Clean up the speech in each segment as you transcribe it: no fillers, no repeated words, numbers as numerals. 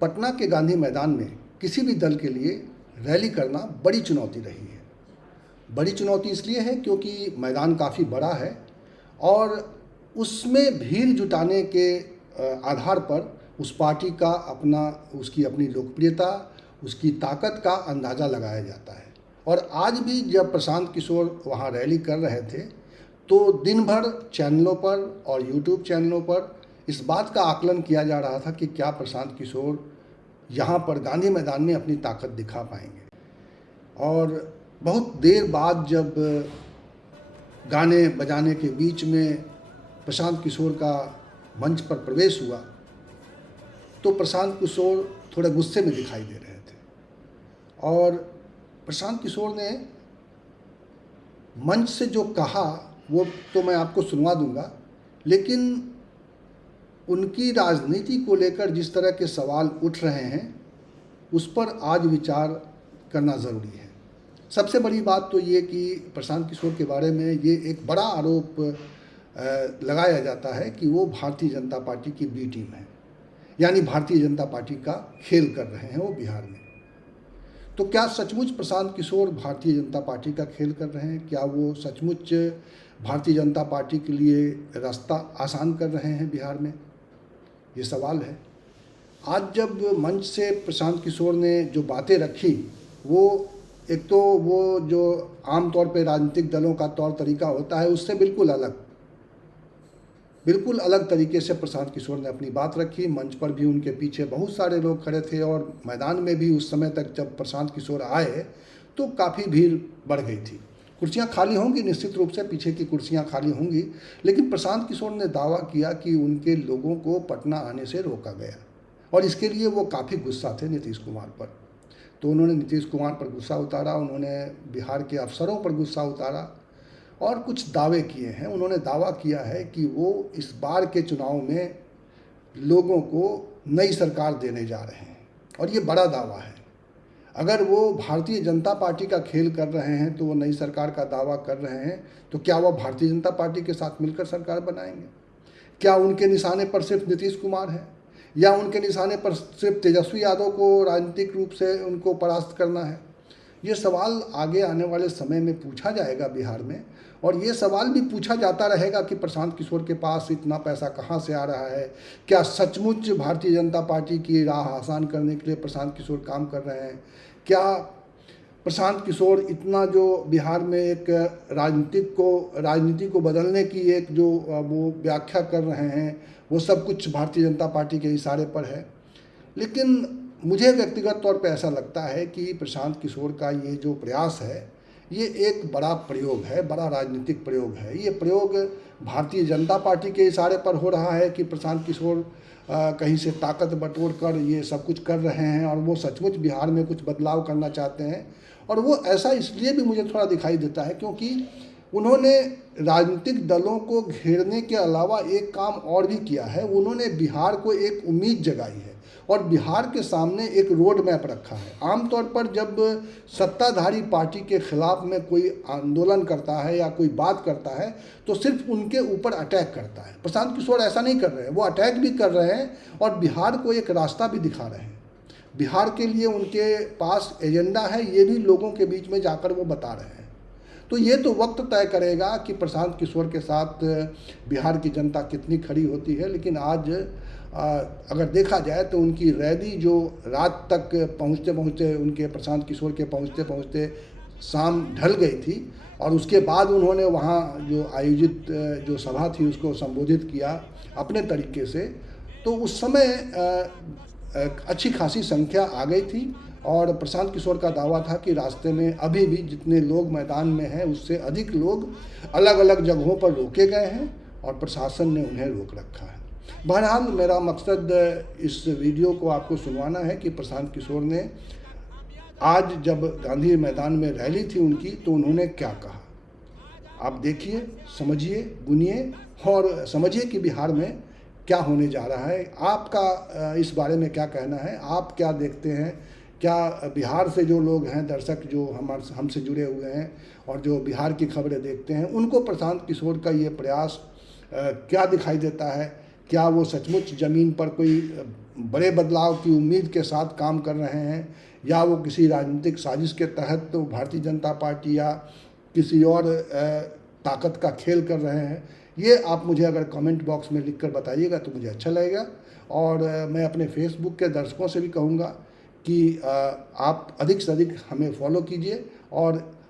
पटना के गांधी मैदान में किसी भी दल के लिए रैली करना बड़ी चुनौती रही है। बड़ी चुनौती इसलिए है क्योंकि मैदान काफ़ी बड़ा है और उसमें भीड़ जुटाने के आधार पर उस पार्टी का उसकी अपनी लोकप्रियता, उसकी ताकत का अंदाज़ा लगाया जाता है। और आज भी जब प्रशांत किशोर वहाँ रैली कर रहे थे तो दिन भर चैनलों पर और यूट्यूब चैनलों पर इस बात का आकलन किया जा रहा था कि क्या प्रशांत किशोर यहाँ पर गांधी मैदान में अपनी ताकत दिखा पाएंगे। और बहुत देर बाद जब गाने बजाने के बीच में प्रशांत किशोर का मंच पर प्रवेश हुआ तो प्रशांत किशोर थोड़े गुस्से में दिखाई दे रहे थे और प्रशांत किशोर ने मंच से जो कहा वो तो मैं आपको सुनवा दूंगा, लेकिन उनकी राजनीति को लेकर जिस तरह के सवाल उठ रहे हैं उस पर आज विचार करना ज़रूरी है। सबसे बड़ी बात तो ये कि प्रशांत किशोर के बारे में ये एक बड़ा आरोप लगाया जाता है कि वो भारतीय जनता पार्टी की बी टीम है, यानी भारतीय जनता पार्टी का खेल कर रहे हैं वो बिहार में। तो क्या सचमुच प्रशांत किशोर भारतीय जनता पार्टी का खेल कर रहे हैं? क्या वो सचमुच भारतीय जनता पार्टी के लिए रास्ता आसान कर रहे हैं बिहार में? ये सवाल है। आज जब मंच से प्रशांत किशोर ने जो बातें रखी वो एक तो वो जो आमतौर पे राजनीतिक दलों का तौर तरीका होता है उससे बिल्कुल अलग तरीके से प्रशांत किशोर ने अपनी बात रखी। मंच पर भी उनके पीछे बहुत सारे लोग खड़े थे और मैदान में भी उस समय तक जब प्रशांत किशोर आए तो काफ़ी भीड़ बढ़ गई थी। कुर्सियां खाली होंगी, निश्चित रूप से पीछे की कुर्सियां खाली होंगी, लेकिन प्रशांत किशोर ने दावा किया कि उनके लोगों को पटना आने से रोका गया और इसके लिए वो काफ़ी गुस्सा थे नीतीश कुमार पर। तो उन्होंने नीतीश कुमार पर गुस्सा उतारा, उन्होंने बिहार के अफसरों पर गुस्सा उतारा और कुछ दावे किए हैं। उन्होंने दावा किया है कि वो इस बार के चुनाव में लोगों को नई सरकार देने जा रहे हैं और ये बड़ा दावा है। अगर वो भारतीय जनता पार्टी का खेल कर रहे हैं तो वो नई सरकार का दावा कर रहे हैं तो क्या वो भारतीय जनता पार्टी के साथ मिलकर सरकार बनाएंगे? क्या उनके निशाने पर सिर्फ नीतीश कुमार है या उनके निशाने पर सिर्फ तेजस्वी यादव को राजनीतिक रूप से उनको परास्त करना है? ये सवाल आगे आने वाले समय में पूछा जाएगा बिहार में और ये सवाल भी पूछा जाता रहेगा कि प्रशांत किशोर के पास इतना पैसा कहाँ से आ रहा है। क्या सचमुच भारतीय जनता पार्टी की राह आसान करने के लिए प्रशांत किशोर काम कर रहे हैं? क्या प्रशांत किशोर इतना जो बिहार में एक राजनीति को बदलने की एक जो वो व्याख्या कर रहे हैं वो सब कुछ भारतीय जनता पार्टी के इशारे पर है? लेकिन मुझे व्यक्तिगत तौर पे ऐसा लगता है कि प्रशांत किशोर का ये जो प्रयास है ये एक बड़ा प्रयोग है, बड़ा राजनीतिक प्रयोग है। ये प्रयोग भारतीय जनता पार्टी के इशारे पर हो रहा है कि प्रशांत किशोर कहीं से ताकत बटोर कर ये सब कुछ कर रहे हैं और वो सचमुच बिहार में कुछ बदलाव करना चाहते हैं। और वो ऐसा इसलिए भी मुझे थोड़ा दिखाई देता है क्योंकि उन्होंने राजनीतिक दलों को घेरने के अलावा एक काम और भी किया है। उन्होंने बिहार को एक उम्मीद जगाई है और बिहार के सामने एक रोड मैप रखा है। आमतौर पर जब सत्ताधारी पार्टी के खिलाफ में कोई आंदोलन करता है या कोई बात करता है तो सिर्फ उनके ऊपर अटैक करता है। प्रशांत किशोर ऐसा नहीं कर रहे हैं, वो अटैक भी कर रहे हैं और बिहार को एक रास्ता भी दिखा रहे हैं। बिहार के लिए उनके पास एजेंडा है, ये भी लोगों के बीच में जाकर वो बता रहे हैं। तो ये तो वक्त तय करेगा कि प्रशांत किशोर के साथ बिहार की जनता कितनी खड़ी होती है। लेकिन आज अगर देखा जाए तो उनकी रैली जो रात तक पहुँचते पहुँचते उनके प्रशांत किशोर के पहुँचते पहुँचते शाम ढल गई थी और उसके बाद उन्होंने वहाँ जो आयोजित जो सभा थी उसको संबोधित किया अपने तरीके से, तो उस समय अच्छी खासी संख्या आ गई थी और प्रशांत किशोर का दावा था कि रास्ते में अभी भी जितने लोग मैदान में हैं उससे अधिक लोग अलग अलग जगहों पर रोके गए हैं और प्रशासन ने उन्हें रोक रखा है। बहरहाल मेरा मकसद इस वीडियो को आपको सुनवाना है कि प्रशांत किशोर ने आज जब गांधी मैदान में रैली थी उनकी तो उन्होंने क्या कहा। आप देखिए, समझिए, गुनिए और समझिए कि बिहार में क्या होने जा रहा है। आपका इस बारे में क्या कहना है? आप क्या देखते हैं? क्या बिहार से जो लोग हैं, दर्शक जो हमसे जुड़े हुए हैं और जो बिहार की खबरें देखते हैं, उनको प्रशांत किशोर का ये प्रयास क्या दिखाई देता है? क्या वो सचमुच ज़मीन पर कोई बड़े बदलाव की उम्मीद के साथ काम कर रहे हैं, या वो किसी राजनीतिक साजिश के तहत तो भारतीय जनता पार्टी या किसी और ताकत का खेल कर रहे हैं, ये आप मुझे अगर कमेंट बॉक्स में लिखकर बताइएगा तो मुझे अच्छा लगेगा। और मैं अपने फेसबुक के दर्शकों से भी कहूँगा कि आप अधिक से अधिक हमें फॉलो कीजिए, और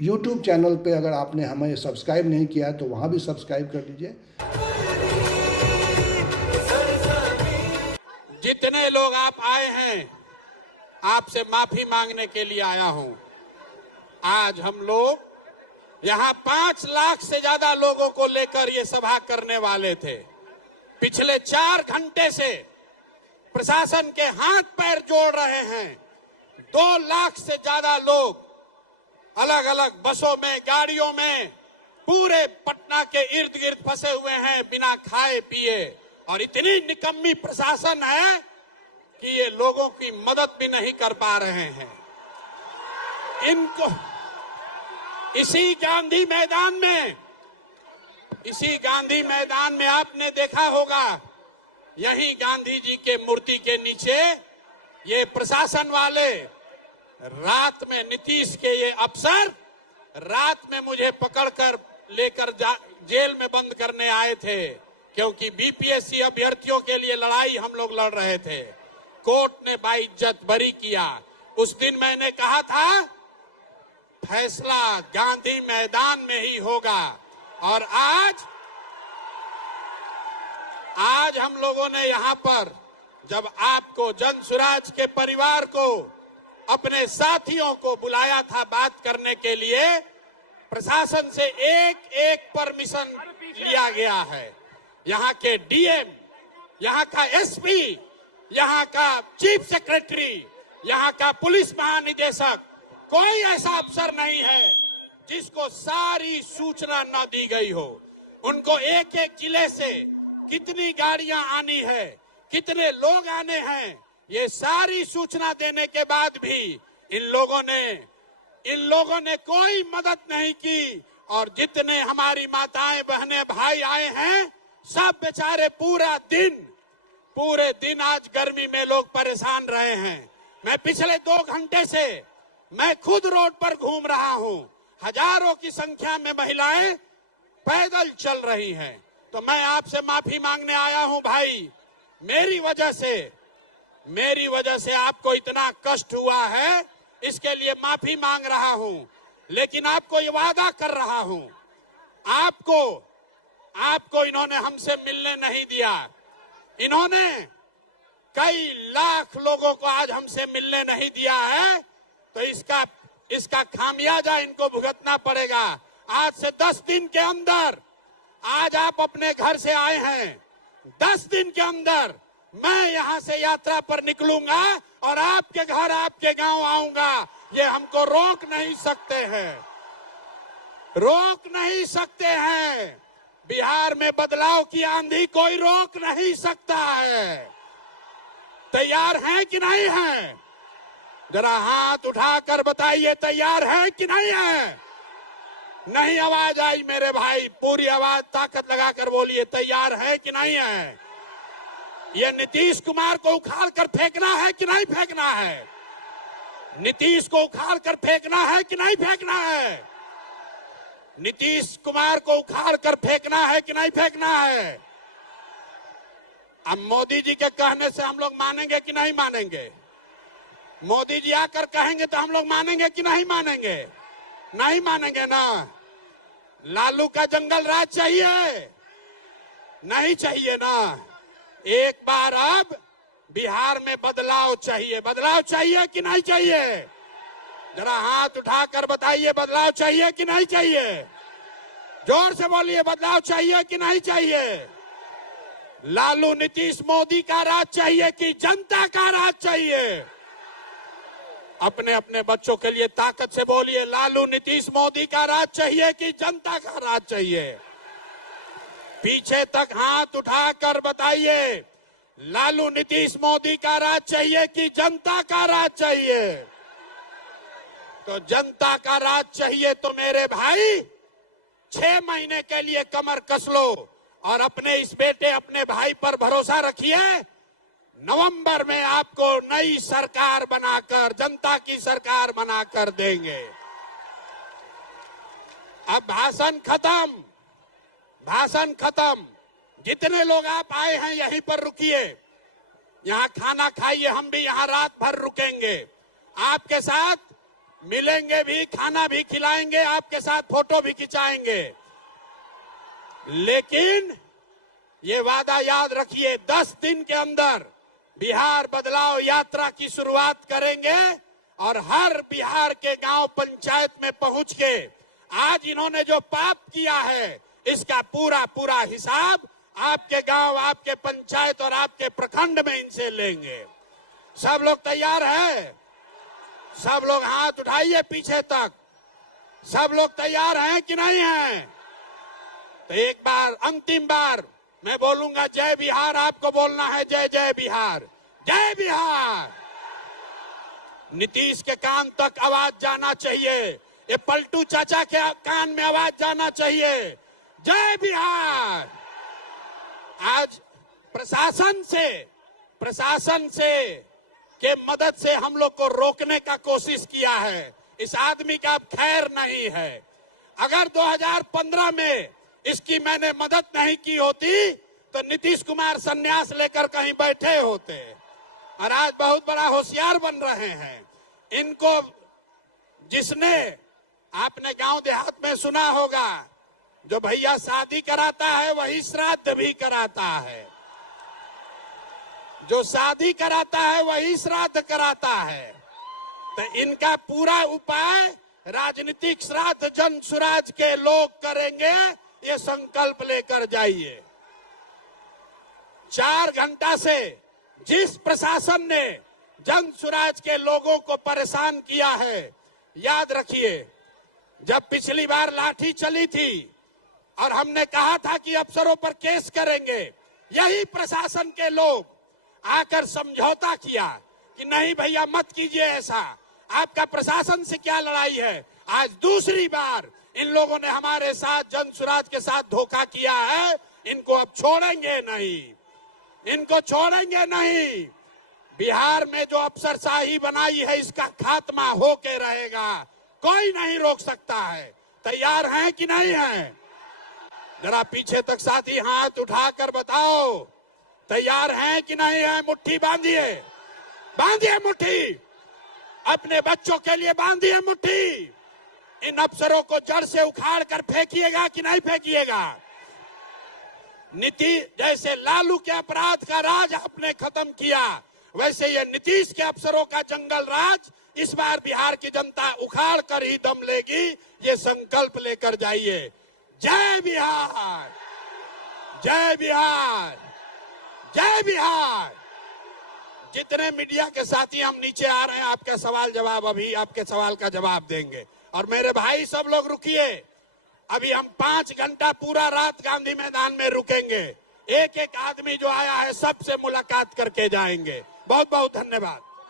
यूट्यूब चैनल पे अगर आपने हमें सब्सक्राइब नहीं किया है तो वहाँ भी सब्सक्राइब कर लीजिए। जितने लोग आप आए हैं, आपसे माफी मांगने के लिए आया हूं। आज हम लोग यहां 5 लाख से ज्यादा लोगों को लेकर ये सभा करने वाले थे। पिछले 4 घंटे से प्रशासन के हाथ पैर जोड़ रहे हैं। 2 लाख से ज्यादा लोग अलग अलग बसों में, गाड़ियों में पूरे पटना के इर्द गिर्द फंसे हुए हैं बिना खाए पिए, और इतनी निकम्मी प्रशासन है कि ये लोगों की मदद भी नहीं कर पा रहे हैं। इनको इसी गांधी मैदान में आपने देखा होगा, यही गांधी जी के मूर्ति के नीचे ये प्रशासन वाले रात में, नीतीश के ये अफसर रात में मुझे पकड़कर लेकर जेल में बंद करने आए थे, क्योंकि बीपीएससी अभ्यर्थियों के लिए लड़ाई हम लोग लड़ रहे थे। कोर्ट ने बाइज्जत बरी किया। उस दिन मैंने कहा था फैसला गांधी मैदान में ही होगा, और आज हम लोगों ने यहां पर जब आपको, जन सुराज के परिवार को, अपने साथियों को बुलाया था बात करने के लिए, प्रशासन से एक एक परमिशन लिया गया है। यहाँ के डीएम, यहाँ का एसपी, यहाँ का चीफ सेक्रेटरी, यहाँ का पुलिस महानिदेशक, कोई ऐसा अफसर नहीं है जिसको सारी सूचना न दी गई हो। उनको एक एक जिले से कितनी गाड़ियां आनी है, कितने लोग आने हैं, ये सारी सूचना देने के बाद भी इन लोगों ने कोई मदद नहीं की। और जितने हमारी माताएं, बहनें, भाई आए हैं, सब बेचारे पूरे दिन आज गर्मी में लोग परेशान रहे हैं। मैं पिछले 2 घंटे से मैं खुद रोड पर घूम रहा हूं। हजारों की संख्या में महिलाएं पैदल चल रही हैं। तो मैं आपसे माफी मांगने आया हूं भाई। मेरी वजह से आपको इतना कष्ट हुआ है, इसके लिए माफी मांग रहा हूं। लेकिन आपको ये वादा कर रहा हूं, आपको इन्होंने हमसे मिलने नहीं दिया। इन्होंने कई लाख लोगों को आज हमसे मिलने नहीं दिया है, तो इसका खामियाजा इनको भुगतना पड़ेगा। आज से 10 दिन के अंदर, आज आप अपने घर से आए हैं, 10 दिन के अंदर मैं यहां से यात्रा पर निकलूंगा और आपके घर, आपके गांव आऊंगा। ये हमको रोक नहीं सकते हैं। बिहार में बदलाव की आंधी कोई रोक नहीं सकता है। तैयार हैं कि नहीं हैं? जरा हाथ उठाकर बताइए, तैयार हैं कि नहीं है? नहीं आवाज आई मेरे भाई, पूरी आवाज ताकत लगाकर बोलिए, तैयार है कि नहीं है? ये नीतीश कुमार को उखाड़ कर फेंकना है कि नहीं फेंकना है? नीतीश को उखाड़ कर फेंकना है कि नहीं फेंकना है? नीतीश कुमार को उखाड़ कर फेंकना है कि नहीं फेंकना है? अब मोदी जी के कहने से हम लोग मानेंगे कि नहीं मानेंगे? मोदी जी आकर कहेंगे तो हम लोग मानेंगे कि नहीं मानेंगे? नहीं मानेंगे ना। लालू का जंगल राज चाहिए? नहीं चाहिए ना। एक बार अब बिहार में बदलाव चाहिए कि नहीं चाहिए? जरा हाथ उठाकर बताइए, बदलाव चाहिए कि नहीं चाहिए? जोर से बोलिए, बदलाव चाहिए कि नहीं चाहिए? लालू नीतीश मोदी का राज चाहिए कि जनता का राज चाहिए? अपने अपने बच्चों के लिए ताकत से बोलिए, लालू नीतीश मोदी का राज चाहिए कि जनता का राज चाहिए? पीछे तक हाथ उठाकर बताइए, लालू नीतीश मोदी का राज चाहिए कि जनता का राज चाहिए? तो जनता का राज चाहिए तो मेरे भाई 6 महीने के लिए कमर कस लो और अपने इस बेटे, अपने भाई पर भरोसा रखिए। नवंबर में आपको नई सरकार बनाकर, जनता की सरकार बनाकर देंगे। अब भाषण खत्म, भाषण खत्म। जितने लोग आप आए हैं यहीं पर रुकिए, यहाँ खाना खाइए, हम भी यहाँ रात भर रुकेंगे, आपके साथ मिलेंगे भी, खाना भी खिलाएंगे, आपके साथ फोटो भी खिंचाएंगे। लेकिन ये वादा याद रखिए, 10 दिन के अंदर बिहार बदलाव यात्रा की शुरुआत करेंगे और हर बिहार के गांव पंचायत में पहुंच के आज इन्होंने जो पाप किया है इसका पूरा पूरा हिसाब आपके गांव, आपके पंचायत और आपके प्रखंड में इनसे लेंगे। सब लोग तैयार हैं? सब लोग हाथ उठाइए पीछे तक। सब लोग तैयार हैं कि नहीं हैं? तो एक बार, अंतिम बार मैं बोलूंगा जय बिहार, आपको बोलना है जय जय बिहार, जय बिहार। नीतीश के कान तक आवाज जाना चाहिए, ये पलटू चाचा के कान में आवाज जाना चाहिए, जय बिहार। आज प्रशासन से के मदद से हम लोग को रोकने का कोशिश किया है। इस आदमी का अब खैर नहीं है। अगर 2015 में इसकी मैंने मदद नहीं की होती तो नीतीश कुमार संन्यास लेकर कहीं बैठे होते और आज बहुत बड़ा होशियार बन रहे हैं। इनको जिसने, आपने गांव देहात में सुना होगा, जो भैया शादी कराता है वही श्राद्ध भी कराता है, जो शादी कराता है वही श्राद्ध कराता है। तो इनका पूरा उपाय राजनीतिक श्राद्ध जन सुराज के लोग करेंगे, ये संकल्प लेकर जाइए। 4 घंटा से जिस प्रशासन ने जन सुराज के लोगों को परेशान किया है, याद रखिए, जब पिछली बार लाठी चली थी और हमने कहा था कि अफसरों पर केस करेंगे, यही प्रशासन के लोग आकर समझौता किया कि नहीं भैया मत कीजिए ऐसा, आपका प्रशासन से क्या लड़ाई है। आज दूसरी बार इन लोगों ने हमारे साथ, जन सुराज के साथ धोखा किया है, इनको अब छोड़ेंगे नहीं, इनको छोड़ेंगे नहीं। बिहार में जो अफसरशाही बनाई है इसका खात्मा होके रहेगा, कोई नहीं रोक सकता है। तैयार हैं कि नहीं हैं? जरा पीछे तक साथी हाथ उठाकर बताओ, तैयार हैं कि नहीं हैं? मुट्ठी बांधिए, बांधिए मुट्ठी, अपने बच्चों के लिए बांधिए मुट्ठी। इन अफसरों को जड़ से उखाड़ कर फेंकिएगा कि नहीं फेंकिएगा? नीतीश जैसे लालू के अपराध का राज आपने खत्म किया, वैसे ये नीतीश के अफसरों का जंगल राज इस बार बिहार की जनता उखाड़ कर ही दम लेगी। ये संकल्प लेकर जाइए। जय बिहार, जय बिहार, जय बिहार। जितने मीडिया के साथी हम नीचे आ रहे हैं, आपके सवाल जवाब, अभी आपके सवाल का जवाब देंगे। और मेरे भाई सब लोग रुकिए, अभी हम 5 घंटा पूरा रात गांधी मैदान में रुकेंगे। एक एक आदमी जो आया है सबसे मुलाकात करके जाएंगे। बहुत बहुत धन्यवाद।